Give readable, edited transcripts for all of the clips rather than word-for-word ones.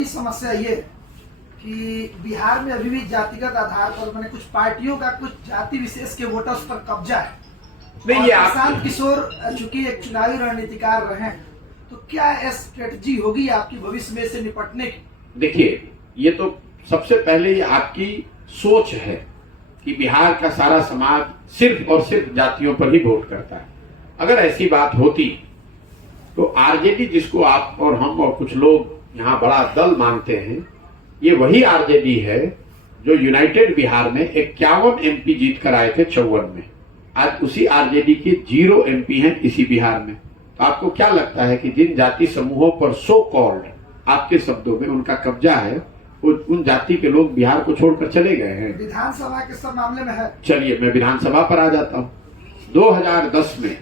समस्या ये कि बिहार में अभी भी जातिगत आधार पर मैंने कुछ पार्टियों का कुछ जाति विशेष के वोटर्स पर कब्जा है। नहीं, ये प्रशांत किशोर चूंकि एक चुनावी रणनीतिकार रहे हैं, तो क्या स्ट्रेटजी होगी आपकी भविष्य में से निपटने की? देखिए, ये तो सबसे पहले ये आपकी सोच है कि बिहार का सारा समाज सिर्फ और सिर्फ जातियों पर ही वोट करता है। अगर ऐसी बात होती तो आरजेडी, जिसको आप और हम और कुछ लोग यहाँ बड़ा दल मानते हैं, ये वही आरजेडी है जो यूनाइटेड बिहार में 51 एमपी जीत कर आए थे 54 में। आज उसी आरजेडी के 0 एमपी हैं इसी बिहार में। तो आपको क्या लगता है कि जिन जाति समूहों पर सो कॉल्ड, आपके शब्दों में, उनका कब्जा है, उन जाति के लोग बिहार को छोड़कर चले गए हैं? विधानसभा के सब मामले में है। चलिए मैं विधानसभा पर आ जाता हूँ। 2010 में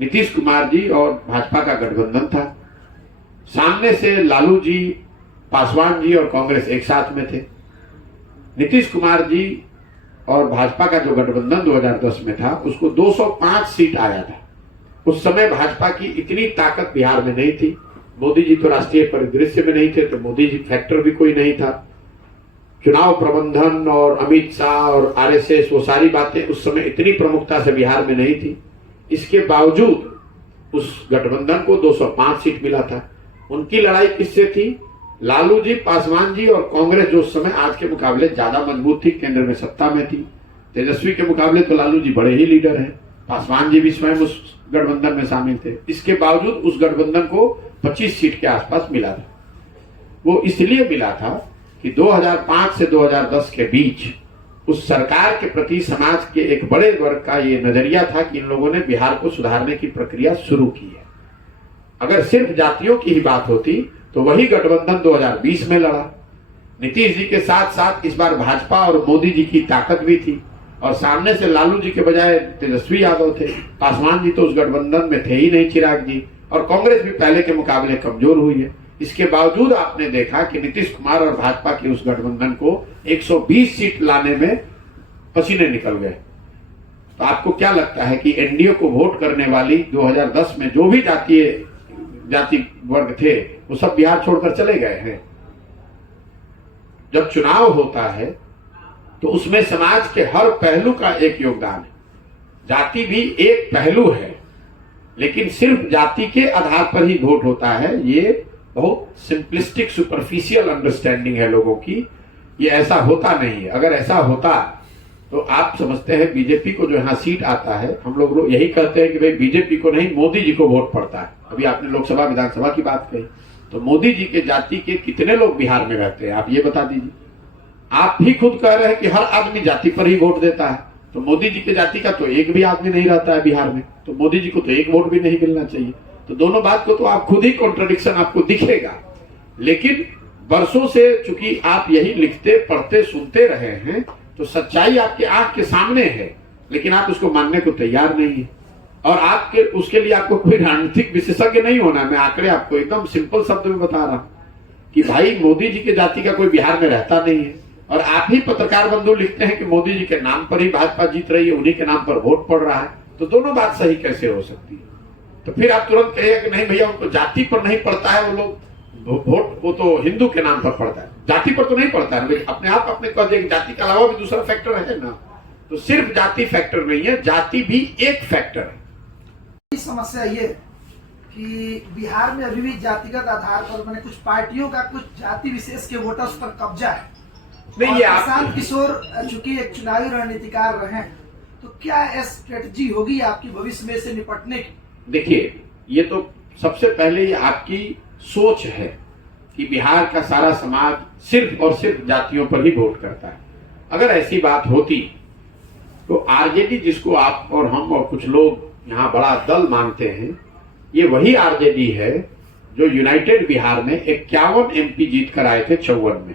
नीतीश कुमार जी और भाजपा का गठबंधन था। सामने से लालू जी, पासवान जी और कांग्रेस एक साथ में थे। नीतीश कुमार जी और भाजपा का जो गठबंधन 2010 में था, उसको 205 सीट आया था। उस समय भाजपा की इतनी ताकत बिहार में नहीं थी। मोदी जी तो राष्ट्रीय परिदृश्य में नहीं थे, तो मोदी जी फैक्टर भी कोई नहीं था। चुनाव प्रबंधन और अमित शाह और आरएसएस, वो सारी बातें उस समय इतनी प्रमुखता से बिहार में नहीं थी। इसके बावजूद उस गठबंधन को 205 सीट मिला था। उनकी लड़ाई किससे थी? लालू जी, पासवान जी और कांग्रेस, जो उस समय आज के मुकाबले ज्यादा मजबूत थी, केंद्र में सत्ता में थी। तेजस्वी के मुकाबले तो लालू जी बड़े ही लीडर हैं। पासवान जी भी स्वयं उस गठबंधन में शामिल थे। इसके बावजूद उस गठबंधन को 25 सीट के आसपास मिला था। वो इसलिए मिला था कि 2005 से 2010 के बीच उस सरकार के प्रति समाज के एक बड़े वर्ग का ये नजरिया था कि इन लोगों ने बिहार को सुधारने की प्रक्रिया शुरू की है। अगर सिर्फ जातियों की ही बात होती तो वही गठबंधन 2020 में लड़ा। नीतीश जी के साथ साथ इस बार भाजपा और मोदी जी की ताकत भी थी, और सामने से लालू जी के बजाय तेजस्वी यादव थे। पासवान जी तो उस गठबंधन में थे ही नहीं, चिराग जी, और कांग्रेस भी पहले के मुकाबले कमजोर हुई है। इसके बावजूद आपने देखा कि नीतीश कुमार और भाजपा के उस गठबंधन को 120 सीट लाने में पसीने निकल गए। तो आपको क्या लगता है कि एनडीए को वोट करने वाली 2010 में जो भी जाति वर्ग थे, वो सब बिहार छोड़कर चले गए हैं? जब चुनाव होता है तो उसमें समाज के हर पहलू का एक योगदान है। जाति भी एक पहलू है, लेकिन सिर्फ जाति के आधार पर ही वोट होता है, ये बहुत सिंपलिस्टिक, सुपरफिशियल अंडरस्टैंडिंग है लोगों की। ये ऐसा होता नहीं है। अगर ऐसा होता तो आप समझते हैं बीजेपी को जो यहाँ सीट आता है, हम लोग यही कहते हैं कि भाई बीजेपी को नहीं, मोदी जी को वोट पड़ता है। अभी आपने लोकसभा विधानसभा की बात कही, तो मोदी जी के जाति के कितने लोग बिहार में रहते हैं, आप ये बता दीजिए। आप ही खुद कह रहे हैं कि हर आदमी जाति पर ही वोट देता है, तो मोदी जी के जाति का तो एक भी आदमी नहीं रहता है बिहार में, तो मोदी जी को तो एक वोट भी नहीं मिलना चाहिए। तो दोनों बात को तो आप खुद ही कॉन्ट्रडिक्शन आपको दिखेगा। लेकिन वर्षों से चूंकि आप यही लिखते, पढ़ते, सुनते रहे हैं, तो सच्चाई आपके आंख के सामने है, लेकिन आप उसको मानने को तैयार नहीं है। और आपके उसके लिए आपको कोई राजनीतिक विशेषज्ञ नहीं होना। मैं आंकड़े आपको एकदम सिंपल शब्द में बता रहा हूं कि भाई मोदी जी के जाति का कोई बिहार में रहता नहीं है, और आप ही पत्रकार बंधु लिखते हैं कि मोदी जी के नाम पर ही भाजपा जीत रही है, उन्हीं के नाम पर वोट पड़ रहा है। तो दोनों बात सही कैसे हो सकती है? तो फिर आप तुरंत कहिए कि नहीं भैया, उनको जाति पर नहीं पड़ता है, वो लोग वोट, वो तो हिंदू के नाम पर पड़ता है, जाति पर तो नहीं पड़ता है। अपने आप अपने कह दिया कि जाति के अलावा भी दूसरा फैक्टर है ना। तो सिर्फ जाति फैक्टर नहीं है, जाति भी एक फैक्टर है। समस्या ये कि बिहार में अभी भी जातिगत आधार पर मैंने कुछ पार्टियों का कुछ जाति विशेष के वोटर्स पर कब्जा है। नहीं, ये प्रशांत किशोर चूंकि एक चुनावी रणनीतिकार रहे हैं, तो क्या स्ट्रेटजी होगी आपकी भविष्य में से निपटने की? देखिए, ये तो सबसे पहले ये आपकी सोच है कि बिहार का सारा समाज सिर्फ और सिर्फ जातियों पर ही वोट करता है। अगर ऐसी बात होती तो आरजेडी, जिसको आप और हम और कुछ लोग यहाँ बड़ा दल मानते हैं, ये वही आरजेडी है जो यूनाइटेड बिहार में 51 एमपी जीत कर आए थे 54 में।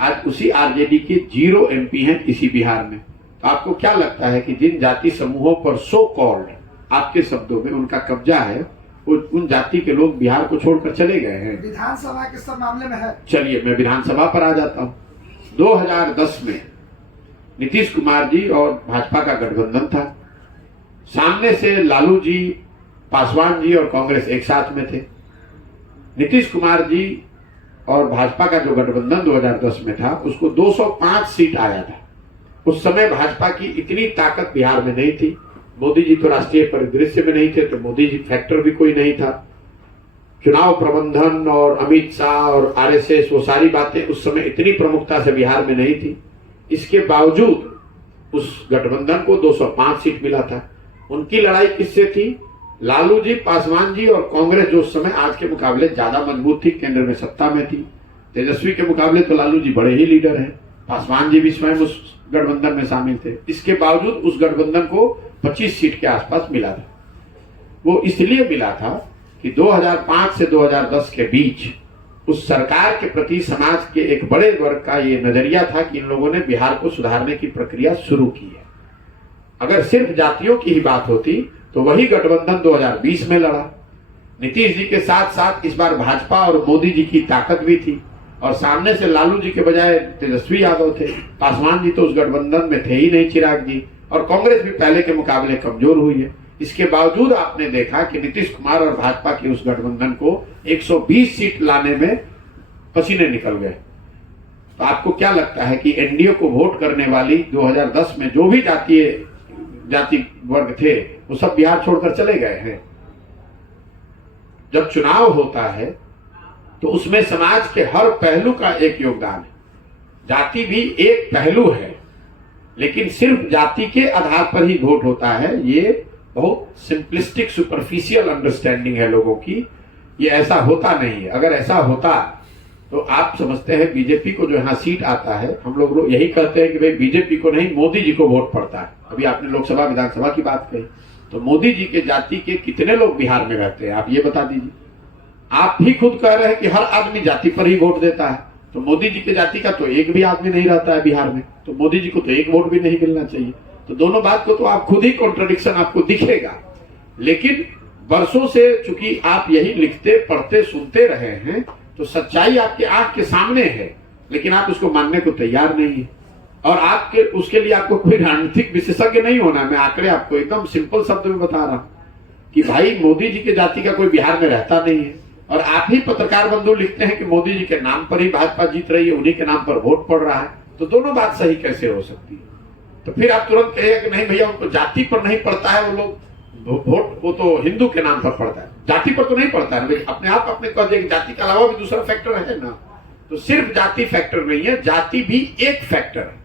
आज उसी आरजेडी के 0 एमपी हैं इसी बिहार में। तो आपको क्या लगता है कि जिन जाति समूहों पर सो कॉल्ड, आपके शब्दों में, उनका कब्जा है, उन जाति के लोग बिहार को छोड़कर चले गए हैं? विधानसभा के सब मामले में है। चलिए मैं विधानसभा पर आ जाता हूँ। 2010 में नीतीश कुमार जी और भाजपा का गठबंधन था। सामने से लालू जी, पासवान जी और कांग्रेस एक साथ में थे। नीतीश कुमार जी और भाजपा का जो गठबंधन 2010 में था उसको 205 सीट आया था। उस समय भाजपा की इतनी ताकत बिहार में नहीं थी। मोदी जी तो राष्ट्रीय परिदृश्य में नहीं थे, तो मोदी जी फैक्टर भी कोई नहीं था। चुनाव प्रबंधन और अमित शाह और आरएसएस, वो सारी बातें उस समय इतनी प्रमुखता से बिहार में नहीं थी। इसके बावजूद उस गठबंधन को 205 सीट मिला था। उनकी लड़ाई किससे थी? लालू जी, पासवान जी और कांग्रेस, जो उस समय आज के मुकाबले ज्यादा मजबूत थी, केंद्र में सत्ता में थी। तेजस्वी के मुकाबले तो लालू जी बड़े ही लीडर हैं, पासवान जी भी स्वयं उस गठबंधन में शामिल थे। इसके बावजूद उस गठबंधन को 25 सीट के आसपास मिला था। वो इसलिए मिला था कि 2005 से 2010 के बीच उस सरकार के प्रति समाज के एक बड़े वर्ग का ये नजरिया था कि इन लोगों ने बिहार को सुधारने की प्रक्रिया शुरू की है। अगर सिर्फ जातियों की ही बात होती तो वही गठबंधन 2020 में लड़ा। नीतीश जी के साथ साथ इस बार भाजपा और मोदी जी की ताकत भी थी, और सामने से लालू जी के बजाय तेजस्वी यादव थे। पासवान जी तो उस गठबंधन में थे ही नहीं, चिराग जी, और कांग्रेस भी पहले के मुकाबले कमजोर हुई है। इसके बावजूद आपने देखा कि नीतीश कुमार और भाजपा के उस गठबंधन को 120 सीट लाने में पसीने निकल गए। तो आपको क्या लगता है कि एनडीए को वोट करने वाली 2010 में जो भी जाति वर्ग थे वो सब बिहार छोड़कर चले गए हैं? जब चुनाव होता है तो उसमें समाज के हर पहलू का एक योगदान है। जाति भी एक पहलू है, लेकिन सिर्फ जाति के आधार पर ही वोट होता है, ये बहुत सिंपलिस्टिक सुपरफिशियल अंडरस्टैंडिंग है लोगों की। ये ऐसा होता नहीं है। अगर ऐसा होता तो आप समझते हैं बीजेपी को जो यहाँ सीट आता है, हम लोग यही कहते हैं कि भाई बीजेपी को नहीं, मोदी जी को वोट पड़ता है। अभी आपने लोकसभा विधानसभा की बात कही, तो मोदी जी के जाति के कितने लोग बिहार में रहते हैं, आप ये बता दीजिए। आप ही खुद कह रहे हैं कि हर आदमी जाति पर ही वोट देता है, तो मोदी जी के जाति का तो एक भी आदमी नहीं रहता है बिहार में, तो मोदी जी को तो एक वोट भी नहीं मिलना चाहिए। तो दोनों बात को तो आप खुद ही कॉन्ट्रडिक्शन आपको दिखेगा। लेकिन वर्षों से चूंकि आप यही लिखते, पढ़ते, सुनते रहे हैं, तो सच्चाई आपके आंख के सामने है, लेकिन आप उसको मानने को तैयार नहीं है। और आपके उसके लिए आपको कोई राजनीतिक विशेषज्ञ नहीं होना। मैं आंकड़े आपको एकदम सिंपल शब्द में बता रहा हूं कि भाई मोदी जी के जाति का कोई बिहार में रहता नहीं है, और आप ही पत्रकार बंधु लिखते हैं कि मोदी जी के नाम पर ही भाजपा जीत रही है, उन्हीं के नाम पर वोट पड़ रहा है। तो दोनों बात सही कैसे हो सकती है? तो फिर आप तुरंत कहिएगा कि नहीं भैया, उनको जाति पर नहीं पड़ता है, वो लोग वोट वो तो हिंदू के नाम पर पड़ता है, जाति पर तो नहीं पड़ता है। अपने आप अपने कह दिया कि जाति के अलावा भी दूसरा फैक्टर है ना। तो सिर्फ जाति फैक्टर नहीं है, जाति भी एक फैक्टर है।